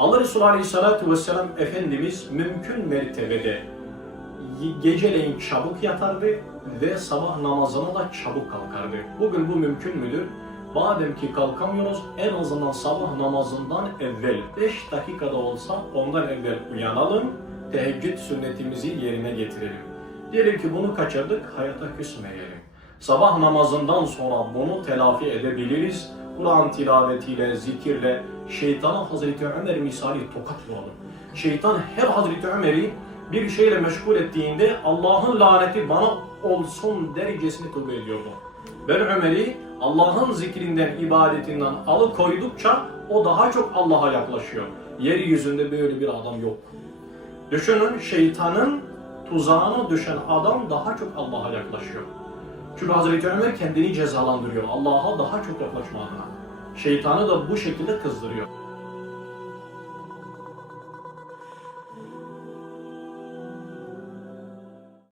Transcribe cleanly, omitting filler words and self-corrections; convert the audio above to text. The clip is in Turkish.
Allah Resulü Aleyhisselatü Vesselam Efendimiz mümkün mertebede geceleyin çabuk yatardı ve sabah namazına da çabuk kalkardı. Bugün bu mümkün müdür? Madem ki kalkamıyoruz, en azından sabah namazından evvel 5 dakikada olsa ondan evvel uyanalım, teheccüd sünnetimizi yerine getirelim. Diyelim ki bunu kaçırdık, hayata küsmeyelim. Sabah namazından sonra bunu telafi edebiliriz. Kur'an tilavetiyle, zikirle, şeytana Hazreti Ömer misali tokat vuralım. Şeytan her Hazreti Ömer'i bir şeyle meşgul ettiğinde Allah'ın laneti bana olsun derecesini tövbe ediyordu. Ben Ömer'i Allah'ın zikrinden, ibadetinden alıkoydukça o daha çok Allah'a yaklaşıyor. Yeryüzünde böyle bir adam yok. Düşünün, şeytanın tuzağına düşen adam daha çok Allah'a yaklaşıyor. Çünkü Hazreti Ömer kendini cezalandırıyor. Allah'a daha çok yaklaşma adına. Şeytanı da bu şekilde kızdırıyor.